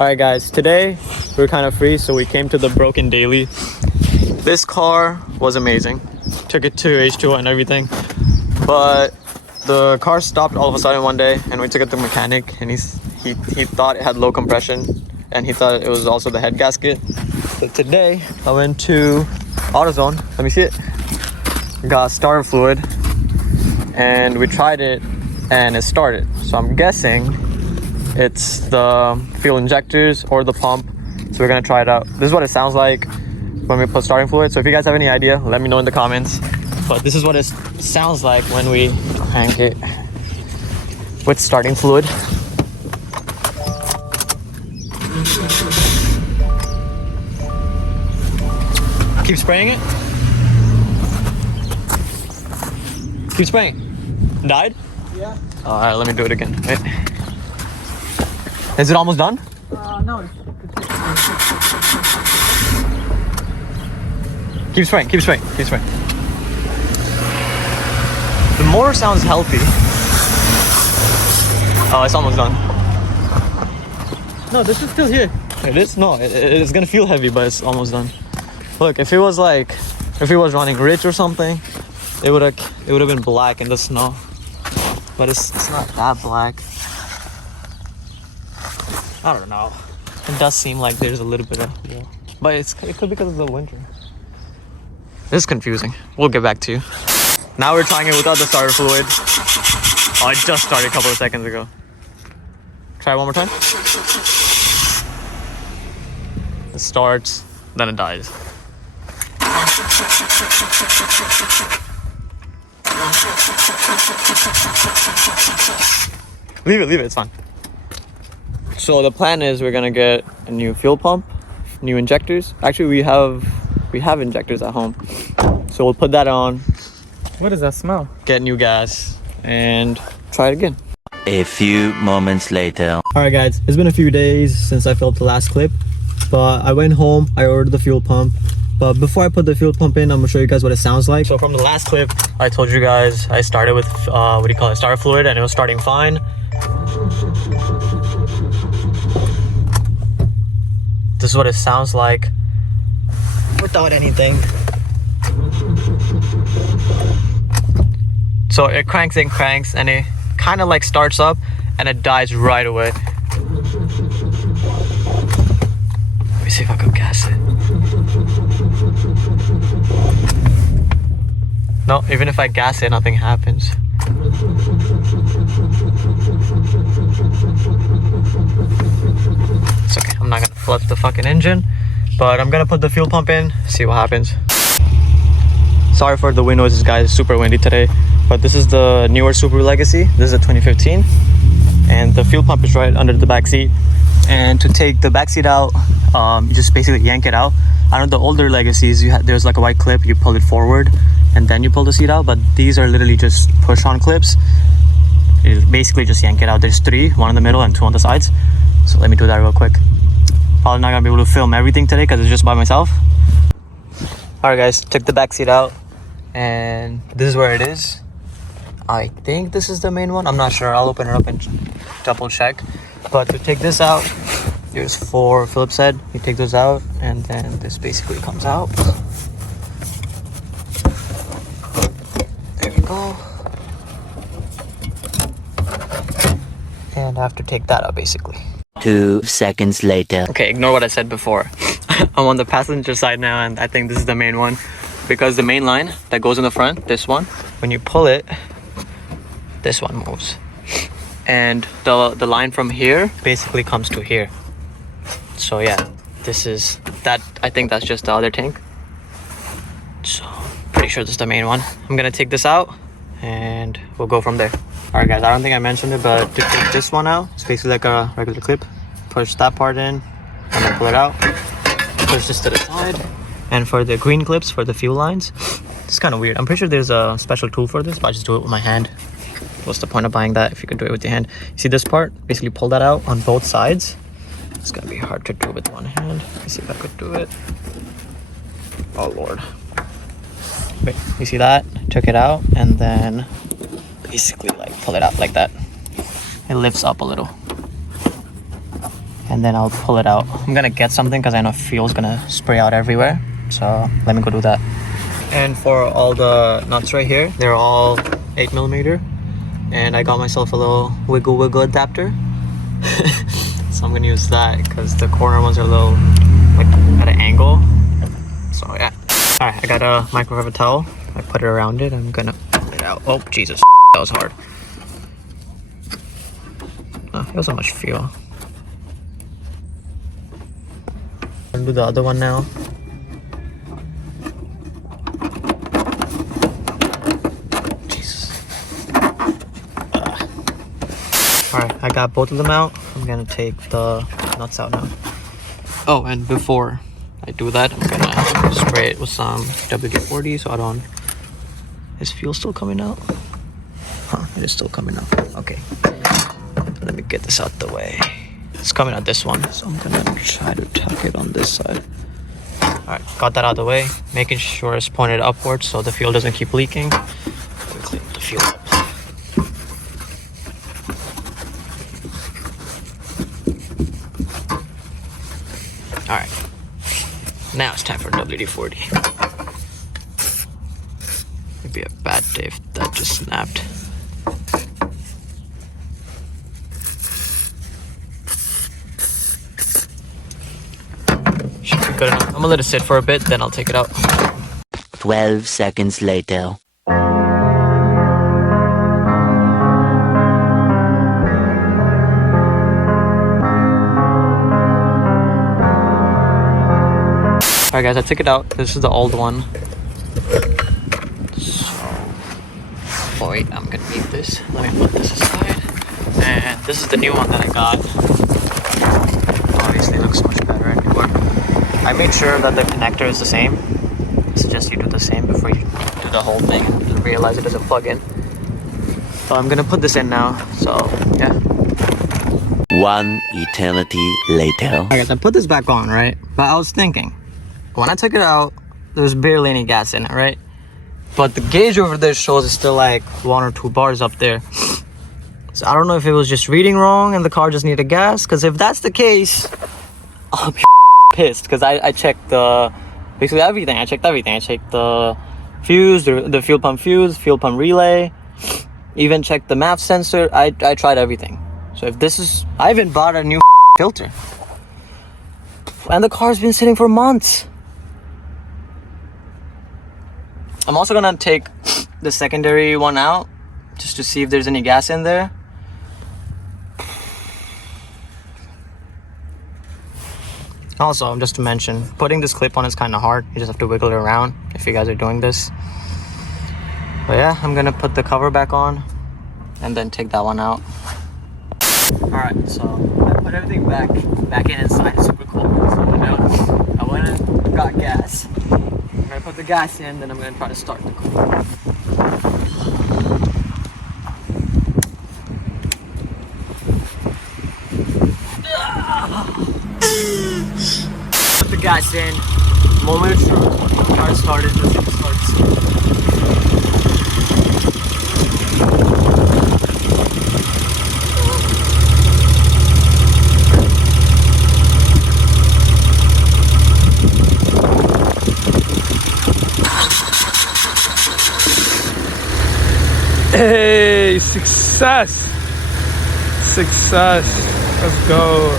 Alright guys, today we're kind of free, so we came to the Broken Daily. This car was amazing. Took it to H2O and everything, but the car stopped all of a sudden one day, and we took it to the mechanic, and he thought it had low compression, and he thought it was also the head gasket. So today I went to AutoZone. Let me see it. Got starter fluid, and we tried it, and it started. So I'm guessing it's the fuel injectors or the pump. So we're gonna try it out. This is what it sounds like when we put starting fluid. So if you guys have any idea, let me know in the comments. But this is what it sounds like when we crank it with starting fluid. Keep spraying it. Keep spraying. Died? Yeah. Alright, let me do it again. Wait. Is it almost done? No. Keep spraying, keep spraying, keep spraying. The motor sounds healthy. Oh, it's almost done. No, this is still here. It is? No, it's gonna feel heavy, but it's almost done. Look, if it was running rich or something, it would have been black in the snow. But it's not that black. I don't know. It does seem like there's a little bit of, yeah. But it could be because of the winter. This is confusing. We'll get back to you. Now we're trying it without the starter fluid. Oh, it just started a couple of seconds ago. Try it one more time. It starts, then it dies. Leave it, it's fine. So the plan is we're gonna get a new fuel pump, new injectors. Actually, we have injectors at home. So we'll put that on. What does that smell? Get new gas and try it again. A few moments later. Alright guys, it's been a few days since I filmed the last clip, but I went home, I ordered the fuel pump. But before I put the fuel pump in, I'm gonna show you guys what it sounds like. So from the last clip, I told you guys I started with, starter fluid, and it was starting fine. This is what it sounds like without anything. So it cranks and cranks, and it kind of like starts up and it dies right away. Let me see if I could gas it. No, even if I gas it, nothing happens. It's okay, I'm not gonna flood the fucking engine, but I'm gonna put the fuel pump in, see what happens. Sorry for the wind noises, guys. It's super windy today, but this is the newer Subaru Legacy. This is a 2015, and the fuel pump is right under the back seat. And to take the back seat out, you just basically yank it out. I know the older Legacies, there's like a white clip, you pull it forward and then you pull the seat out, but these are literally just push-on clips. You basically just yank it out. There's 3, 1 in the middle and 2 on the sides. So let me do that real quick. Probably not gonna be able to film everything today because it's just by myself. Alright guys, took the back seat out, and this is where it is. I think this is the main one. I'm not sure. I'll open it up and double check. But to take this out, here's 4 Phillips head. You take those out, and then this basically comes out. There we go. And I have to take that out basically. 2 seconds later. Okay, ignore what I said before. I'm on the passenger side now, and I think this is the main one, because the main line that goes in the front, this one, when you pull it, this one moves, and the line from here basically comes to here. So yeah, this is that. I think that's just the other tank. So pretty sure this is the main one. I'm gonna take this out and we'll go from there. All right guys, I don't think I mentioned it, but to take this one out, it's basically like a regular clip. Push that part in and then pull it out. Push this to the side. And for the green clips for the fuel lines, it's kind of weird. I'm pretty sure there's a special tool for this, but I just do it with my hand. What's the point of buying that if you can do it with your hand? You see this part? Basically pull that out on both sides. It's gonna be hard to do with one hand. Let me see if I could do it. Oh Lord. Wait, you see that? Took it out and then basically like pull it out like that. It lifts up a little. and then I'll pull it out. I'm gonna get something because I know fuel's gonna spray out everywhere. So let me go do that. And for all the nuts right here, they're all 8mm. And I got myself a little wiggle adapter. So I'm gonna use that because the corner ones are a little like at an angle. So yeah. Alright, I got a microfiber towel. I put it around it. I'm gonna pull it out. Oh Jesus, that was hard. Oh, it wasn't much fuel. I'm gonna do the other one now. Alright, I got both of them out. I'm gonna take the nuts out now. Oh, and before I do that, I'm gonna spray it with some WD-40 so I don't... Is fuel still coming out? Huh, it is still coming out. Okay. Let me get this out the way. It's coming out this one, so I'm gonna try to tuck it on this side. Alright, got that out of the way. Making sure it's pointed upwards so the fuel doesn't keep leaking. Let me clean the fuel up. Alright, now it's time for WD-40. It'd be a bad day if that just snapped. Should be good enough. I'm gonna let it sit for a bit, then I'll take it out. 12 seconds later. Alright guys, I took it out. This is the old one. So, boy, I'm gonna need this. Let me put this aside. And this is the new one that I got. Obviously it looks much better everywhere. I made sure that the connector is the same. I suggest you do the same before you do the whole thing and realize it doesn't plug in. So I'm gonna put this in now. So, yeah. 1 eternity later. Alright guys, I put this back on, right? But I was thinking, when I took it out, there's barely any gas in it, right? But the gauge over there shows it's still like 1 or 2 bars up there. So I don't know if it was just reading wrong and the car just needed gas. Because if that's the case, I'll be pissed. Because I checked basically everything. I checked everything. I checked the fuse, the fuel pump relay. Even checked the MAF sensor. I tried everything. So if this is... I even bought a new filter. And the car's been sitting for months. I'm also gonna take the secondary one out just to see if there's any gas in there. Also, just to mention, putting this clip on is kind of hard. You just have to wiggle it around if you guys are doing this. But yeah, I'm gonna put the cover back on and then take that one out. Alright, so I put everything back in inside. It's super cold. So I went and got gas. I'm gonna put the gas in, then I'm gonna try to start the car. Put the gas in. Moment of truth. The car started. Let's see if it starts. Hey, success! Success. Let's go.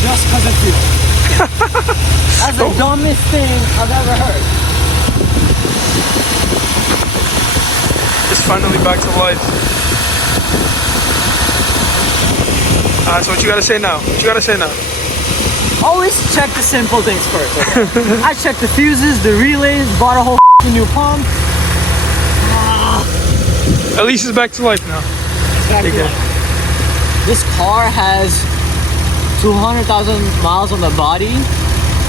Just because of fuel. That's the dumbest thing I've ever heard. It's finally back to life. So what you gotta say now? What you gotta say now? Always check the simple things first. Okay? I checked the fuses, the relays, bought a whole new pump. At least it's back to life now. Exactly. This car has 200,000 miles on the body,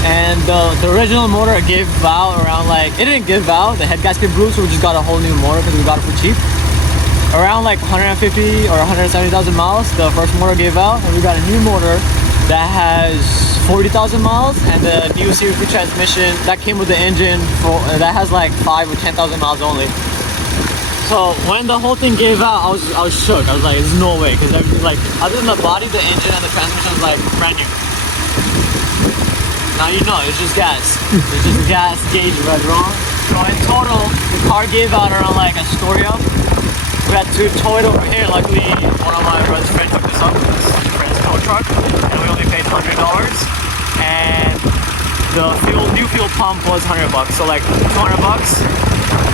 and the original motor gave out around like, it didn't give out, the head gasket blew, so we just got a whole new motor because we got it for cheap. Around like 150 or 170,000 miles, the first motor gave out, and we got a new motor that has 40,000 miles, and the new Series 3 transmission that came with the engine that has like 5 or 10,000 miles only. So when the whole thing gave out, I was shook. I was like, there's no way, because like other than the body, the engine and the transmission was like brand new. Now you know, it's just gas. It's just a gas gauge right wrong. So in total, the car gave out around like a story up. We had to tow it over here. Luckily, one of my brother's friends took this up. This friend's tow truck, and we only paid $100. And the new fuel pump was $100. So like $200.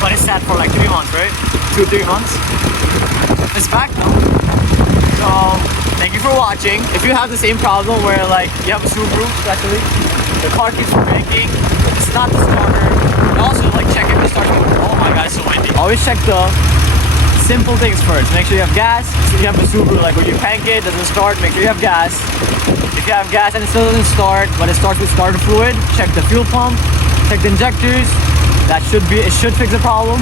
But it sat for like 3 months, right? 2-3 months. It's back now. So thank you for watching. If you have the same problem where like you have a Subaru, especially, the car keeps breaking, it's not the starter. And also like check if it starts moving. Oh my god, it's so windy. Always check the simple things first. Make sure you have gas. So you have a Subaru, like when you crank it, doesn't start, make sure you have gas. If you have gas and it still doesn't start, but it starts with starter fluid, check the fuel pump, check the injectors. It should fix the problem.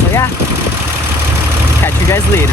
So yeah, catch you guys later.